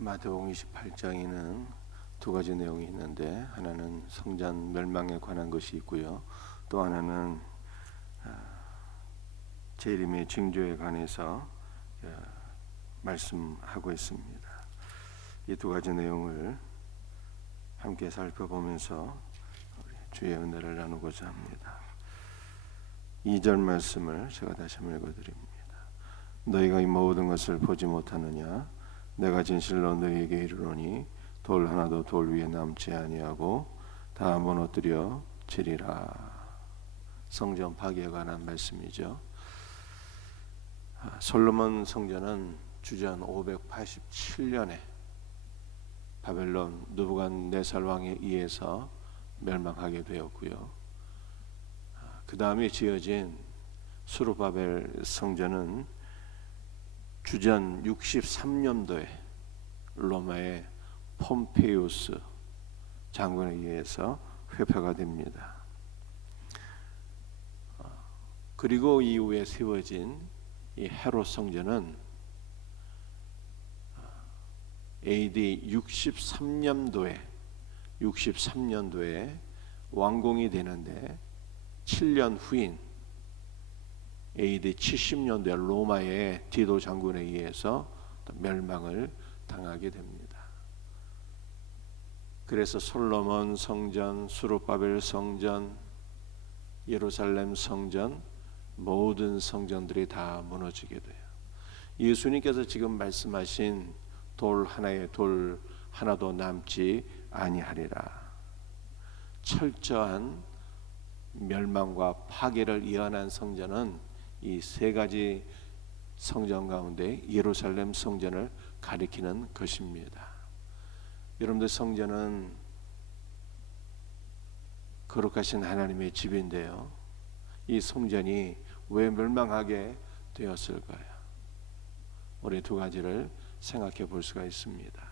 마태복음 28장에는 두 가지 내용이 있는데, 하나는 성전 멸망에 관한 것이 있고요, 또 하나는 재림의 징조에 관해서 말씀하고 있습니다. 이 두 가지 내용을 함께 살펴보면서 주의 은혜를 나누고자 합니다. 2절 말씀을 제가 다시 한번 읽어드립니다. 너희가 이 모든 것을 보지 못하느냐? 내가 진실로 너희에게 이르노니 돌 하나도 돌 위에 남지 아니하고 다 무너뜨려 지리라. 성전 파괴에 관한 말씀이죠. 솔로몬 성전은 주전 587년에 바벨론 느부갓네살 왕에 의해서 멸망하게 되었고요. 그 다음에 지어진 스룹바벨 성전은 주전 63년도에 로마의 폼페이우스 장군에 의해서 회파가 됩니다. 그리고 이후에 세워진 이 헤롯 성전은 AD 63년도에 완공이 되는데 7년 후인 AD 70년도에 로마의 디도 장군에 의해서 멸망을 당하게 됩니다. 그래서 솔로몬 성전, 스룹바벨 성전, 예루살렘 성전, 모든 성전들이 다 무너지게 돼요. 예수님께서 지금 말씀하신 돌 하나도 남지 아니하리라. 철저한 멸망과 파괴를 예언한 성전은 이 세 가지 성전 가운데 예루살렘 성전을 가리키는 것입니다. 여러분들, 성전은 거룩하신 하나님의 집인데요, 이 성전이 왜 멸망하게 되었을까요? 우리 두 가지를 생각해 볼 수가 있습니다.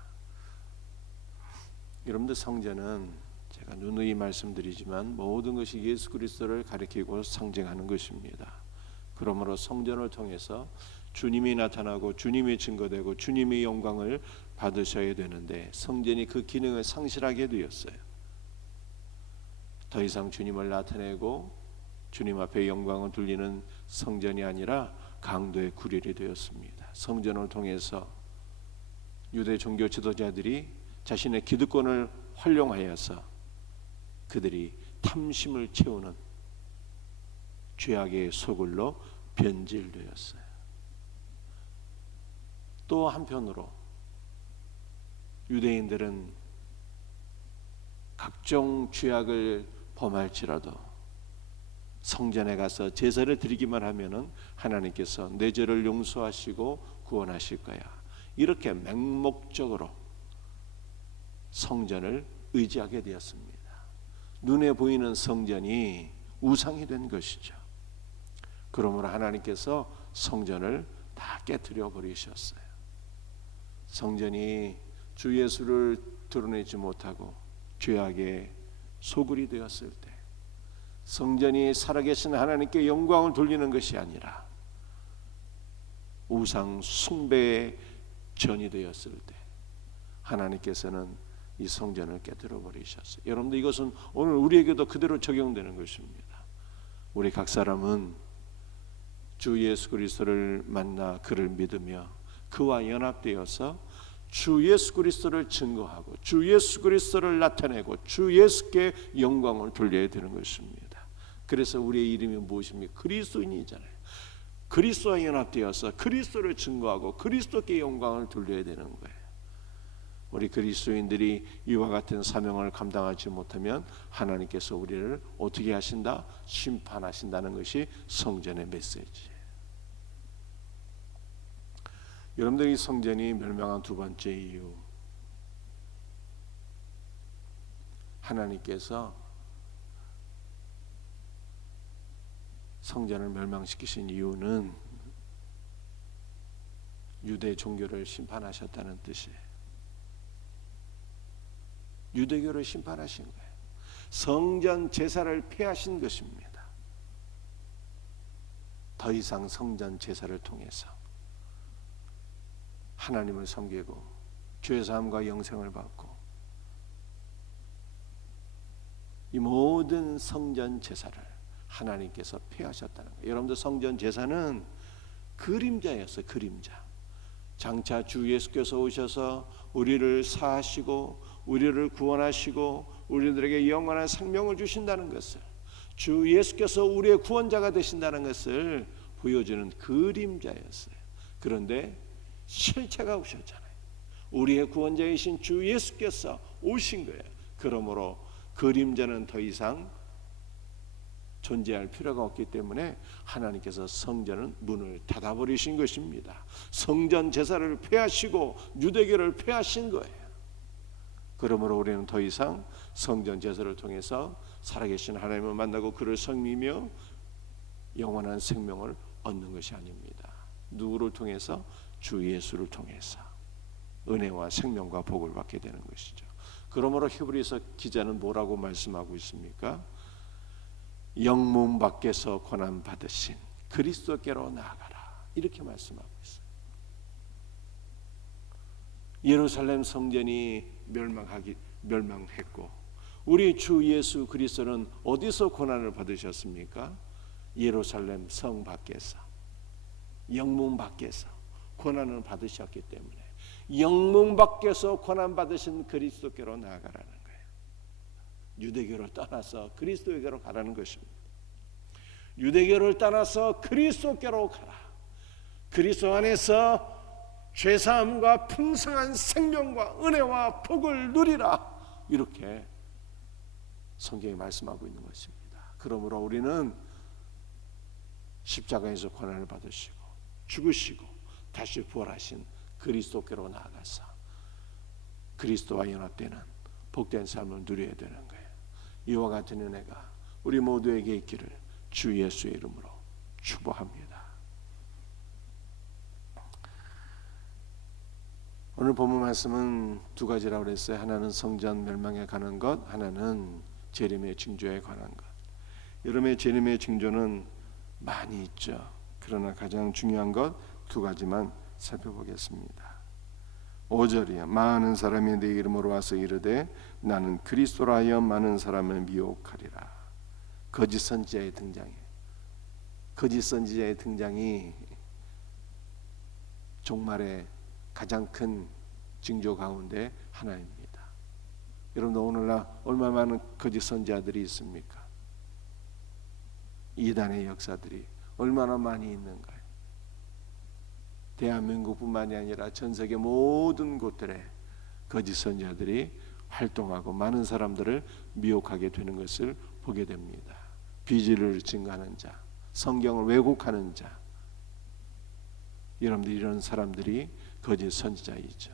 여러분들, 성전은 제가 누누이 말씀드리지만 모든 것이 예수 그리스도를 가리키고 상징하는 것입니다. 그러므로 성전을 통해서 주님이 나타나고 주님이 증거되고 주님의 영광을 받으셔야 되는데, 성전이 그 기능을 상실하게 되었어요. 더 이상 주님을 나타내고 주님 앞에 영광을 돌리는 성전이 아니라 강도의 구릴이 되었습니다. 성전을 통해서 유대 종교 지도자들이 자신의 기득권을 활용하여서 그들이 탐심을 채우는 죄악의 소굴로 변질되었어요. 또 한편으로 유대인들은 각종 죄악을 범할지라도 성전에 가서 제사를 드리기만 하면은 하나님께서 내 죄를 용서하시고 구원하실 거야, 이렇게 맹목적으로 성전을 의지하게 되었습니다. 눈에 보이는 성전이 우상이 된 것이죠. 그러므로 하나님께서 성전을 다 깨뜨려 버리셨어요. 성전이 주 예수를 드러내지 못하고 죄악의 소굴이 되었을 때, 성전이 살아계신 하나님께 영광을 돌리는 것이 아니라 우상 숭배의 전이 되었을 때, 하나님께서는 이 성전을 깨뜨려 버리셨어요. 여러분들, 이것은 오늘 우리에게도 그대로 적용되는 것입니다. 우리 각 사람은 주 예수 그리스도를 만나 그를 믿으며 그와 연합되어서 주 예수 그리스도를 증거하고 주 예수 그리스도를 나타내고 주 예수께 영광을 돌려야 되는 것입니다. 그래서 우리의 이름이 무엇입니까? 그리스도인이잖아요. 그리스도와 연합되어서 그리스도를 증거하고 그리스도께 영광을 돌려야 되는 거예요. 우리 그리스도인들이 이와 같은 사명을 감당하지 못하면 하나님께서 우리를 어떻게 하신다? 심판하신다는 것이 성전의 메시지예요. 여러분들이 성전이 멸망한 두 번째 이유, 하나님께서 성전을 멸망시키신 이유는 유대 종교를 심판하셨다는 뜻이에요. 유대교를 심판하신 거예요. 성전 제사를 폐하신 것입니다. 더 이상 성전 제사를 통해서 하나님을 섬기고 죄사함과 영생을 받고 이 모든 성전 제사를 하나님께서 폐하셨다는 거예요. 여러분들 성전 제사는 그림자였어요. 그림자. 장차 주 예수께서 오셔서 우리를 사하시고 우리를 구원하시고 우리들에게 영원한 생명을 주신다는 것을, 주 예수께서 우리의 구원자가 되신다는 것을 보여주는 그림자였어요. 그런데 실체가 오셨잖아요. 우리의 구원자이신 주 예수께서 오신 거예요. 그러므로 그림자는 더 이상 존재할 필요가 없기 때문에 하나님께서 성전은 문을 닫아버리신 것입니다. 성전 제사를 폐하시고 유대교를 폐하신 거예요. 그러므로 우리는 더 이상 성전 제사를 통해서 살아계신 하나님을 만나고 그를 섬기며 영원한 생명을 얻는 것이 아닙니다. 누구를 통해서? 주 예수를 통해서 은혜와 생명과 복을 받게 되는 것이죠. 그러므로 히브리서 기자는 뭐라고 말씀하고 있습니까? 영문 밖에서 고난 받으신 그리스도께로 나아가라, 이렇게 말씀하고 있어요. 예루살렘 성전이 멸망했고 우리 주 예수 그리스도는 어디서 고난을 받으셨습니까? 예루살렘 성 밖에서, 영문 밖에서 고난을 받으셨기 때문에 영문 밖에서 고난 받으신 그리스도께로 나아가라는 거예요. 유대교를 떠나서 그리스도에게로 가라는 것입니다. 유대교를 떠나서 그리스도께로 가라. 그리스도 안에서 죄사함과 풍성한 생명과 은혜와 복을 누리라, 이렇게 성경이 말씀하고 있는 것입니다. 그러므로 우리는 십자가에서 고난을 받으시고 죽으시고 다시 부활하신 그리스도께로 나아가서 그리스도와 연합되는 복된 삶을 누려야 되는 거예요. 이와 같은 은혜가 우리 모두에게 있기를 주 예수의 이름으로 축복합니다. 오늘 본문 말씀은 두 가지라고 그랬어요. 하나는 성전 멸망에 관한 것, 하나는 재림의 징조에 관한 것. 여러분의 재림의 징조는 많이 있죠. 그러나 가장 중요한 것 두 가지만 살펴보겠습니다. 5절이요. 많은 사람이 내 이름으로 와서 이르되 나는 그리스도라 하여 많은 사람을 미혹하리라. 거짓 선지자의 등장이에요. 거짓 선지자의 등장이 종말의 가장 큰 징조 가운데 하나입니다. 여러분 오늘날 얼마나 많은 거짓 선지자들이 있습니까? 이단의 역사들이 얼마나 많이 있는가요? 대한민국뿐만이 아니라 전 세계 모든 곳들에 거짓 선지자들이 활동하고 많은 사람들을 미혹하게 되는 것을 보게 됩니다. 비질을 증거하는 자, 성경을 왜곡하는 자, 여러분들 이런 사람들이 거짓 선지자이죠.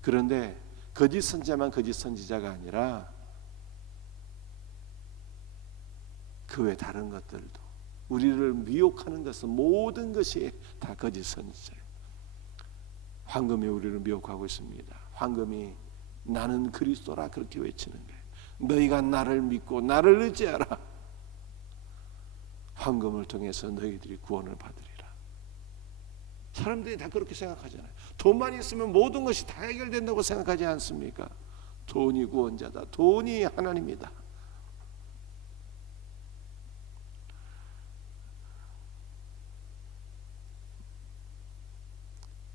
그런데 거짓 선지자만 거짓 선지자가 아니라 그 외 다른 것들도, 우리를 미혹하는 것은 모든 것이 다 거짓 선지자예요. 황금이 우리를 미혹하고 있습니다. 황금이 나는 그리스도라 그렇게 외치는 거예요. 너희가 나를 믿고 나를 의지하라. 황금을 통해서 너희들이 구원을 받으리라. 사람들이 다 그렇게 생각하잖아요. 돈만 있으면 모든 것이 다 해결된다고 생각하지 않습니까? 돈이 구원자다. 돈이 하나님이다.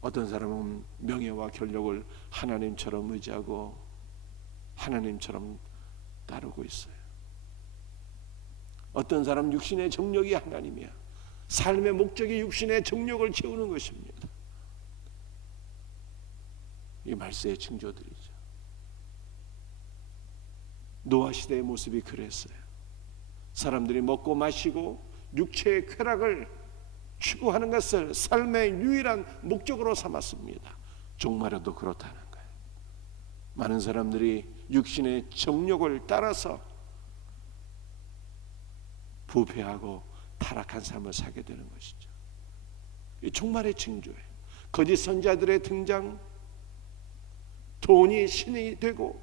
어떤 사람은 명예와 권력을 하나님처럼 의지하고 하나님처럼 따르고 있어요. 어떤 사람은 육신의 정욕이 하나님이야. 삶의 목적이 육신의 정욕을 채우는 것입니다. 이 말세의 징조들이죠. 노아 시대의 모습이 그랬어요. 사람들이 먹고 마시고 육체의 쾌락을 추구하는 것을 삶의 유일한 목적으로 삼았습니다. 종말에도 그렇다는 거예요. 많은 사람들이 육신의 정욕을 따라서 부패하고 타락한 삶을 살게 되는 것이죠. 이 종말의 징조예요. 거짓 선지자들의 등장, 돈이 신이 되고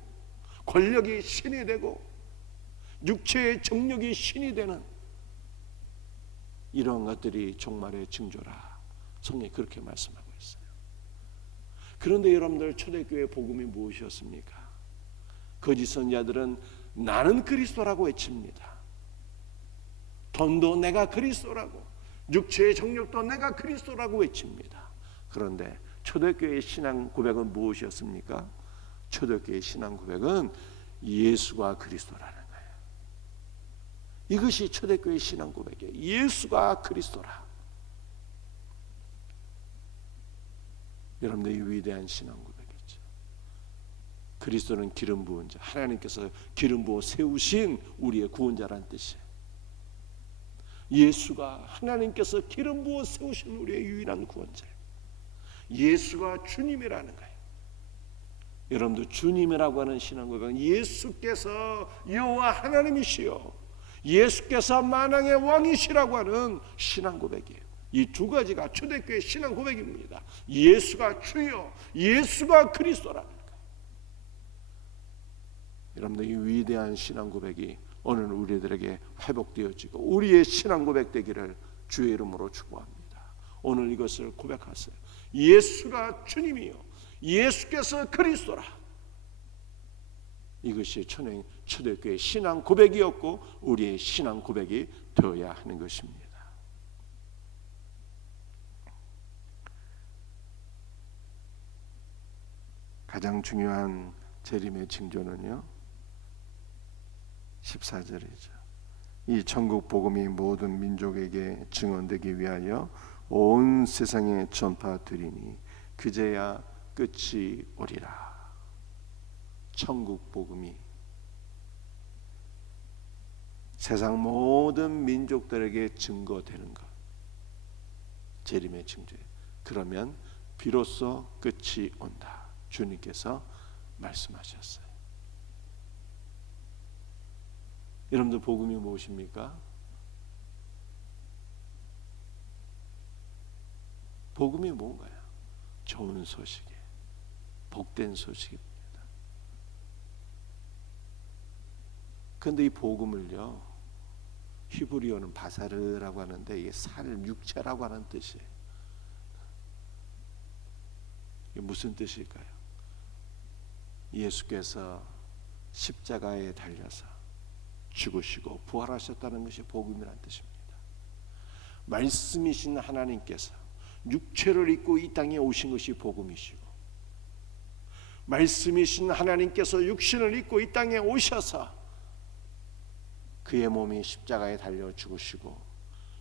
권력이 신이 되고 육체의 정욕이 신이 되는 이런 것들이 종말의 징조라 성경이 그렇게 말씀하고 있어요. 그런데 여러분들, 초대교회 복음이 무엇이었습니까? 거짓 선지자들은 나는 그리스도라고 외칩니다. 돈도 내가 그리스도라고, 육체의 정욕도 내가 그리스도라고 외칩니다. 그런데 초대교회의 신앙 고백은 무엇이었습니까? 초대교회의 신앙 고백은 예수가 그리스도라는 거예요. 이것이 초대교회의 신앙 고백이에요. 예수가 그리스도라. 여러분들, 이 위대한 신앙 고백이죠. 그리스도는 기름 부은 자, 하나님께서 기름 부어 세우신 우리의 구원자라는 뜻이에요. 예수가 하나님께서 기름 부어 세우신 우리의 유일한 구원자예요. 예수가 주님이라는 거예요. 여러분들, 주님이라고 하는 신앙 고백은 예수께서 여호와 하나님이시요 예수께서 만왕의 왕이시라고 하는 신앙 고백이에요. 이 두 가지가 초대교회 신앙 고백입니다. 예수가 주요, 예수가 그리스도라는 거예요. 여러분들, 이 위대한 신앙 고백이 오늘 우리들에게 회복되어지고 우리의 신앙 고백 되기를 주의 이름으로 축복합니다. 오늘 이것을 고백하세요. 예수가 주님이요 예수께서 그리스도라. 이것이 초대교회의 신앙 고백이었고 우리의 신앙 고백이 되어야 하는 것입니다. 가장 중요한 재림의 징조는요 14절이죠. 이 천국 복음이 모든 민족에게 증언되기 위하여 온 세상에 전파되리니 그제야 끝이 오리라. 천국 복음이 세상 모든 민족들에게 증거되는 것, 재림의 징조예요. 그러면 비로소 끝이 온다. 주님께서 말씀하셨어요. 여러분들, 복음이 무엇입니까? 복음이 뭔가요? 좋은 소식이에요. 복된 소식입니다. 그런데 이 복음을요 히브리어는 바사르라고 하는데 이게 살, 육체라고 하는 뜻이에요. 이게 무슨 뜻일까요? 예수께서 십자가에 달려서 죽으시고 부활하셨다는 것이 복음이라는 뜻입니다. 말씀이신 하나님께서 육체를 입고 이 땅에 오신 것이 복음이시고, 말씀이신 하나님께서 육신을 입고 이 땅에 오셔서 그의 몸이 십자가에 달려 죽으시고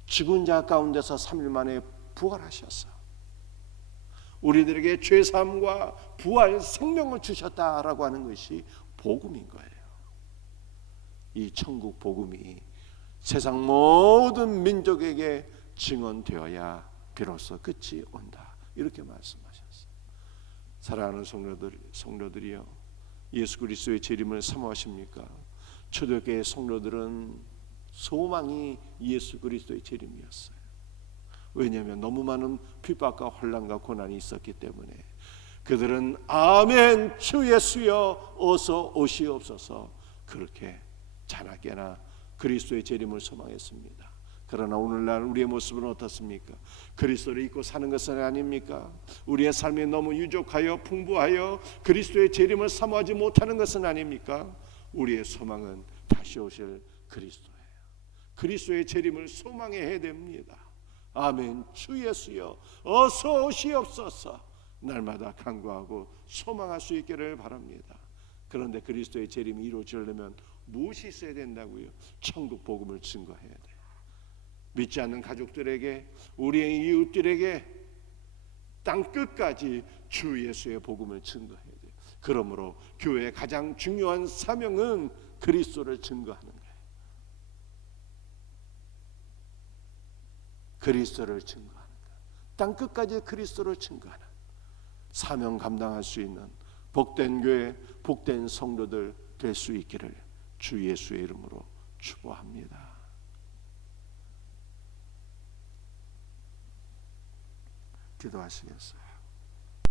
죽은 자 가운데서 3일 만에 부활하셔서 우리들에게 죄사함과 부활 생명을 주셨다라고 하는 것이 복음인 거예요. 이 천국 복음이 세상 모든 민족에게 증언되어야 비로소 끝이 온다. 이렇게 말씀하셨어요. 사랑하는 성도들이요, 예수 그리스도의 재림을 사모하십니까? 초대교회 성도들은 소망이 예수 그리스도의 재림이었어요. 왜냐하면 너무 많은 핍박과 혼란과 고난이 있었기 때문에 그들은 아멘 주 예수여 어서 오시옵소서 그렇게 자나깨나 그리스도의 재림을 소망했습니다. 그러나 오늘날 우리의 모습은 어떻습니까? 그리스도를 잊고 사는 것은 아닙니까? 우리의 삶이 너무 유족하여 풍부하여 그리스도의 재림을 사모하지 못하는 것은 아닙니까? 우리의 소망은 다시 오실 그리스도예요. 그리스도의 재림을 소망해야 됩니다. 아멘 주 예수여 어서 오시옵소서 날마다 간구하고 소망할 수 있기를 바랍니다. 그런데 그리스도의 재림이 이루어지려면 무엇이 있어야 된다고요? 천국 복음을 증거해야 돼요. 믿지 않는 가족들에게, 우리의 이웃들에게 땅 끝까지 주 예수의 복음을 증거해야 돼요. 그러므로 교회의 가장 중요한 사명은 그리스도를 증거하는 거예요. 그리스도를 증거하는 거예요. 땅 끝까지 그리스도를 증거하는 사명 감당할 수 있는 복된 교회, 복된 성도들 될 수 있기를 주 예수의 이름으로 축복합니다. 기도하시겠어요?